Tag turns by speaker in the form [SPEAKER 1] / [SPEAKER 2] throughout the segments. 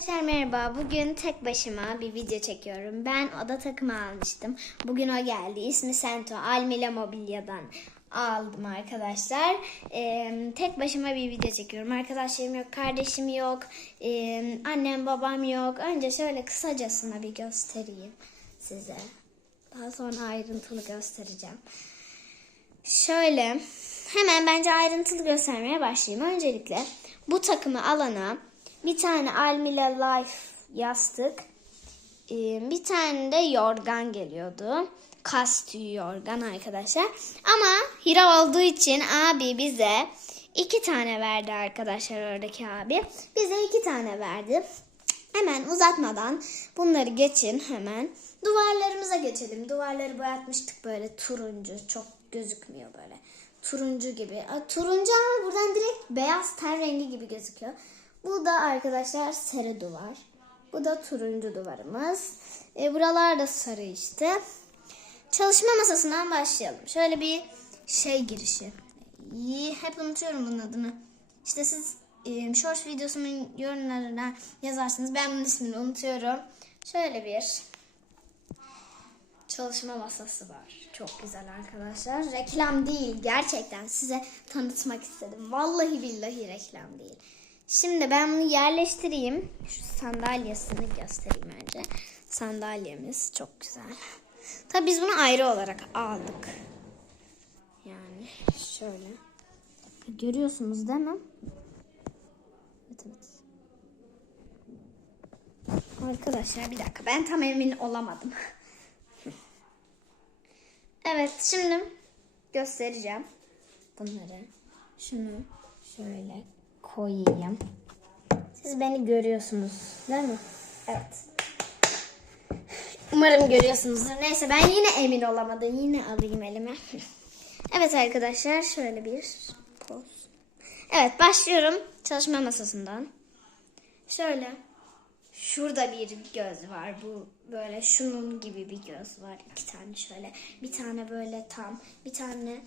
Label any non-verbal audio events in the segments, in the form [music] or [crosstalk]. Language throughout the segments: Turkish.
[SPEAKER 1] Arkadaşlar merhaba. Bugün tek başıma bir video çekiyorum. Ben oda takımı almıştım. Bugün o geldi. İsmi Sento. Almila Mobilya'dan aldım arkadaşlar. Ee, tek başıma bir video çekiyorum. Arkadaşlarım yok, kardeşim yok, ee, annem babam yok. Önce şöyle kısacasına bir göstereyim size. Daha sonra ayrıntılı göstereceğim. Şöyle hemen bence ayrıntılı göstermeye başlayayım. Öncelikle bu takımı alana bir tane Almila Life yastık, e, bir tane de yorgan geliyordu. Kas tüyü yorgan arkadaşlar. Ama Hira olduğu için abi bize iki tane verdi arkadaşlar oradaki abi. Bize iki tane verdi. Hemen uzatmadan bunları geçin hemen. Duvarlarımıza geçelim. Duvarları boyatmıştık böyle turuncu. Çok gözükmüyor böyle. Turuncu gibi. Aa, turuncu ama buradan direkt beyaz ten rengi gibi gözüküyor. Bu da arkadaşlar sarı duvar. Bu da turuncu duvarımız. E, buralar da sarı işte. Çalışma masasından başlayalım. Şöyle bir şey girişi. Hep unutuyorum bunun adını. İşte siz e, short videosunun yorumlarına yazarsınız. Ben bunun ismini unutuyorum. Şöyle bir çalışma masası var. Çok güzel arkadaşlar. Reklam değil. Gerçekten size tanıtmak istedim. Vallahi billahi reklam değil. Şimdi ben bunu yerleştireyim. Şu sandalyesini göstereyim önce. Sandalyemiz çok güzel. Tabi biz bunu ayrı olarak aldık. Yani şöyle. Görüyorsunuz değil mi? Evet, evet. Arkadaşlar bir dakika ben tam emin olamadım. [laughs] evet şimdi göstereceğim bunları. Şunu şöyle koyayım. Siz beni görüyorsunuz değil mi? Evet. Umarım görüyorsunuzdur. Neyse ben yine emin olamadım. Yine alayım elime. evet arkadaşlar şöyle bir poz. Evet başlıyorum çalışma masasından. Şöyle. Şurada bir göz var. Bu böyle şunun gibi bir göz var. İki tane şöyle. Bir tane böyle tam. Bir tane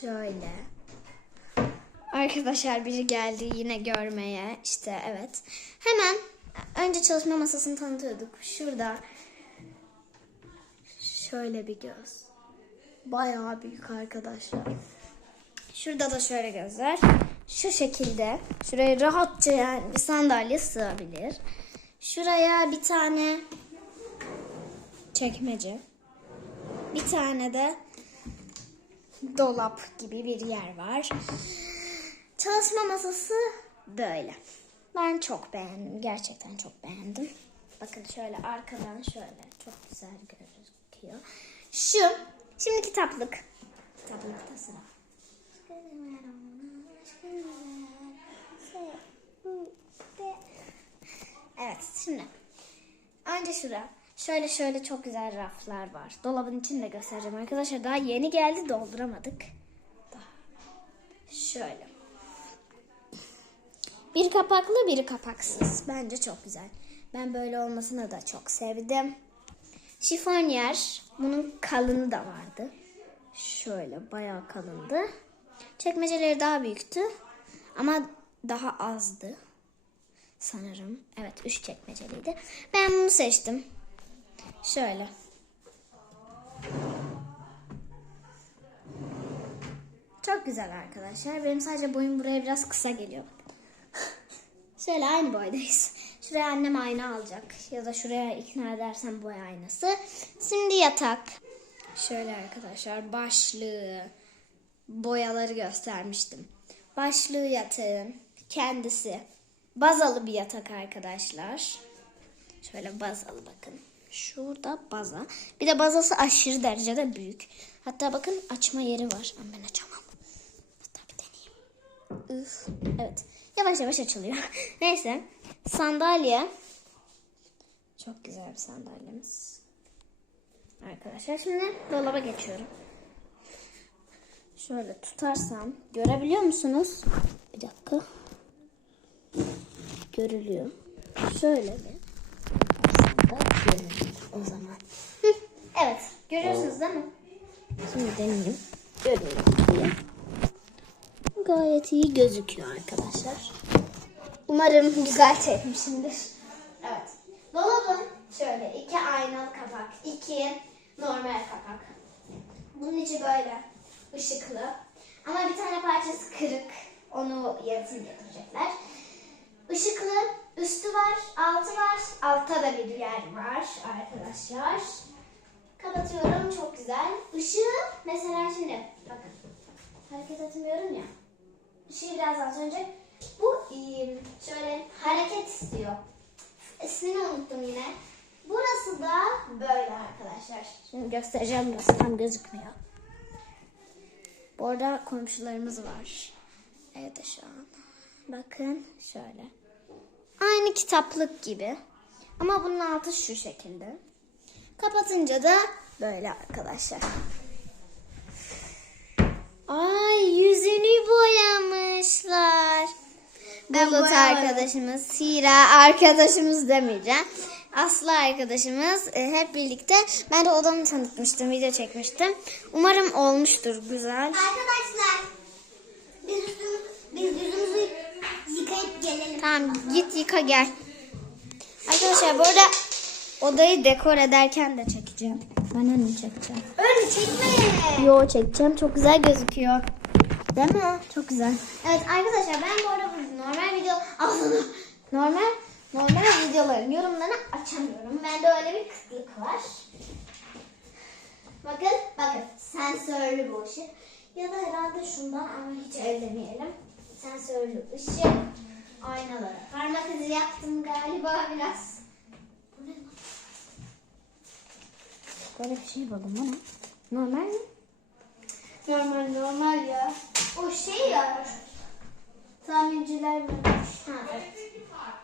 [SPEAKER 1] şöyle. Arkadaşlar biri geldi yine görmeye. İşte evet. Hemen önce çalışma masasını tanıtıyorduk. Şurada şöyle bir göz. Bayağı büyük arkadaşlar. Şurada da şöyle gözler. Şu şekilde. Şuraya rahatça yani bir sandalye sığabilir. Şuraya bir tane çekmece. Bir tane de dolap gibi bir yer var. Çalışma masası böyle. Ben çok beğendim. Gerçekten çok beğendim. Bakın şöyle arkadan şöyle çok güzel gözüküyor. Şu şimdi kitaplık. Kitaplıkta sıra. Evet şimdi önce şura. Şöyle şöyle çok güzel raflar var. Dolabın içini de göstereceğim arkadaşlar. Daha yeni geldi dolduramadık. Daha. Şöyle. Bir kapaklı biri kapaksız. Bence çok güzel. Ben böyle olmasını da çok sevdim. Şifonyer. Bunun kalını da vardı. Şöyle bayağı kalındı. Çekmeceleri daha büyüktü. Ama daha azdı. Sanırım. Evet üç çekmeceliydi. Ben bunu seçtim. Şöyle. Çok güzel arkadaşlar. Benim sadece boyum buraya biraz kısa geliyor. Şöyle aynı boydayız. Şuraya annem ayna alacak. Ya da şuraya ikna edersem boy aynası. Şimdi yatak. Şöyle arkadaşlar başlığı, boyaları göstermiştim. Başlığı yatağın kendisi. Bazalı bir yatak arkadaşlar. Şöyle bazalı bakın. Şurada baza. Bir de bazası aşırı derecede büyük. Hatta bakın açma yeri var. Ben açamam. Hatta bir deneyeyim. Üf. Evet. Yavaş yavaş açılıyor. [laughs] Neyse. Sandalye. Çok güzel bir sandalyemiz. Arkadaşlar şimdi dolaba geçiyorum. Şöyle tutarsam görebiliyor musunuz? Bir dakika. Görülüyor. Şöyle bir o zaman. [laughs] Evet. Görüyorsunuz değil mi? Şimdi deneyeyim. Görünüyor diye. Gayet iyi gözüküyor arkadaşlar. Umarım güzel çekmişimdir. Evet. Dolabın şöyle iki aynalı kapak, iki normal kapak. Bunun içi böyle ışıklı. Ama bir tane parçası kırık. Onu yarısını getirecekler. Işıklı, üstü var, altı var. Altta da bir yer var arkadaşlar. Kapatıyorum çok güzel. Işığı mesela şimdi bakın hareket etmiyorum ya. Işığı birazdan sönecek. Bu şöyle hareket istiyor. İsmini unuttum yine. Burası da böyle arkadaşlar. Şimdi göstereceğim burası tam gözükmüyor. Bu arada komşularımız var. Evde şu an. Bakın şöyle. Aynı kitaplık gibi. Ama bunun altı şu şekilde. Kapatınca da böyle arkadaşlar. Ay yüzünü boyamışlar. Bulut arkadaşımız, Hira arkadaşımız demeyeceğim. Aslı arkadaşımız e, hep birlikte. Ben de odamı tanıtmıştım, video çekmiştim. Umarım olmuştur güzel.
[SPEAKER 2] Arkadaşlar biz üstümüz, biz yüzümüzü yıkayıp gelelim.
[SPEAKER 1] Tamam git yıka gel. Arkadaşlar bu arada odayı dekor ederken de çekeceğim. Ben hani çekeceğim.
[SPEAKER 2] Öyle çekme.
[SPEAKER 1] Yo çekeceğim. Çok güzel gözüküyor. Değil mi? Çok güzel. Evet arkadaşlar ben bu arada normal video Ağzını. normal normal videoların yorumlarını açamıyorum. Bende öyle bir kıtlık var. Bakın bakın sensörlü bu ışık. Ya da herhalde şundan ama hiç ellemeyelim. Sensörlü ışık. Aynalara. Parmak izi yaptım galiba biraz. Bu ne lan? Böyle bir şey buldum ama. Normal mi?
[SPEAKER 2] Normal normal ya. O şey ya. Tamirciler bulmuş.
[SPEAKER 1] Ha, evet.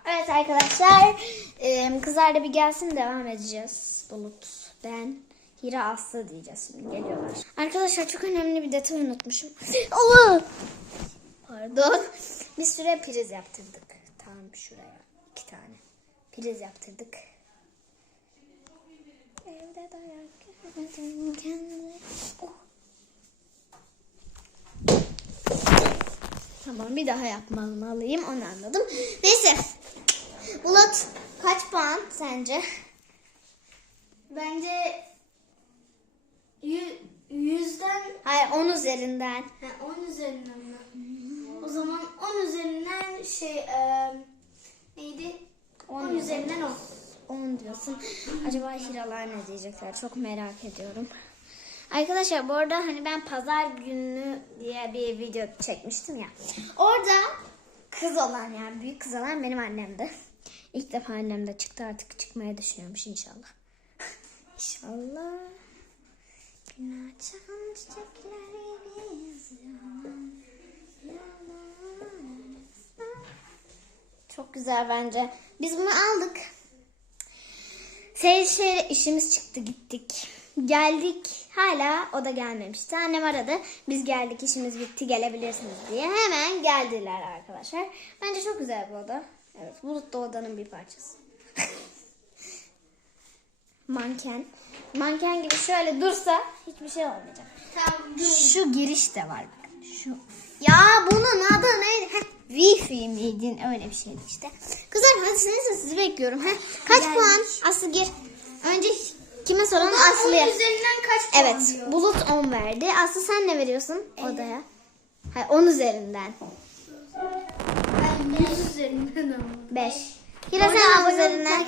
[SPEAKER 1] Evet arkadaşlar. e, Kızlar da bir gelsin devam edeceğiz. Bulut, ben, Hira Aslı diyeceğiz şimdi geliyorlar. Arkadaşlar çok önemli bir detay unutmuşum. [laughs] Allah! Pardon. Bir süre priz yaptırdık. Tam şuraya. iki tane. Priz yaptırdık. Dayak yemedim kendime. Oh. Tamam bir daha yapmalıyım onu anladım. Neyse. Bulut kaç puan sence?
[SPEAKER 2] Bence yü- yüzden
[SPEAKER 1] Hayır 10 üzerinden.
[SPEAKER 2] ha, 10 üzerinden mi? O zaman 10 üzerinden şey e, neydi? 10
[SPEAKER 1] On
[SPEAKER 2] üzerinden 10.
[SPEAKER 1] 10 diyorsun. Acaba Hiralar ne diyecekler? Çok merak ediyorum. Arkadaşlar bu arada hani ben pazar günü diye bir video çekmiştim ya. Orada kız olan yani büyük kız olan benim annemdi. İlk defa annem de çıktı artık çıkmaya düşünüyormuş inşallah. [laughs] inşallah. Gün açan çiçekler Çok güzel bence. Biz bunu aldık. Seyirciyle işimiz çıktı gittik. Geldik. Hala o da gelmemişti. Annem aradı. Biz geldik işimiz bitti gelebilirsiniz diye. Hemen geldiler arkadaşlar. Bence çok güzel bu oda. Evet Bulut da odanın bir parçası. [laughs] Manken. Manken gibi şöyle dursa hiçbir şey olmayacak.
[SPEAKER 2] Tamam.
[SPEAKER 1] Şu giriş de var. bakın, Şu. Ya bunun adı neydi? Wi-Fi miydi? Öyle bir şeydi işte. Kızlar hadi sizi, sizi bekliyorum. Heh, kaç
[SPEAKER 2] Gelmiş.
[SPEAKER 1] puan? Aslı gir. Önce kime soralım?
[SPEAKER 2] 10
[SPEAKER 1] Aslı'ya.
[SPEAKER 2] üzerinden kaç puan
[SPEAKER 1] Evet.
[SPEAKER 2] diyor?
[SPEAKER 1] Bulut 10 verdi. Aslı sen ne veriyorsun odaya? Hayır 10 üzerinden.
[SPEAKER 2] Ben 100 üzerinden aldım.
[SPEAKER 1] 5. Hira sen 10
[SPEAKER 2] abone
[SPEAKER 1] üzerinden.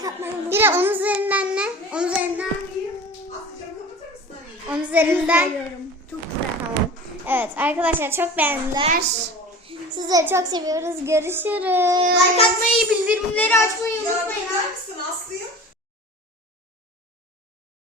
[SPEAKER 1] Hira 10 üzerinden ne? 10 üzerinden.
[SPEAKER 3] Aslı camı kapatır mısın anne?
[SPEAKER 1] 10 üzerinden.
[SPEAKER 2] Çok güzel.
[SPEAKER 1] Tamam. Evet arkadaşlar çok beğendiler. Sizleri çok seviyoruz. Görüşürüz.
[SPEAKER 2] Like atmayı, bildirimleri açmayı unutmayın.
[SPEAKER 3] bakar mısın Aslı'ya?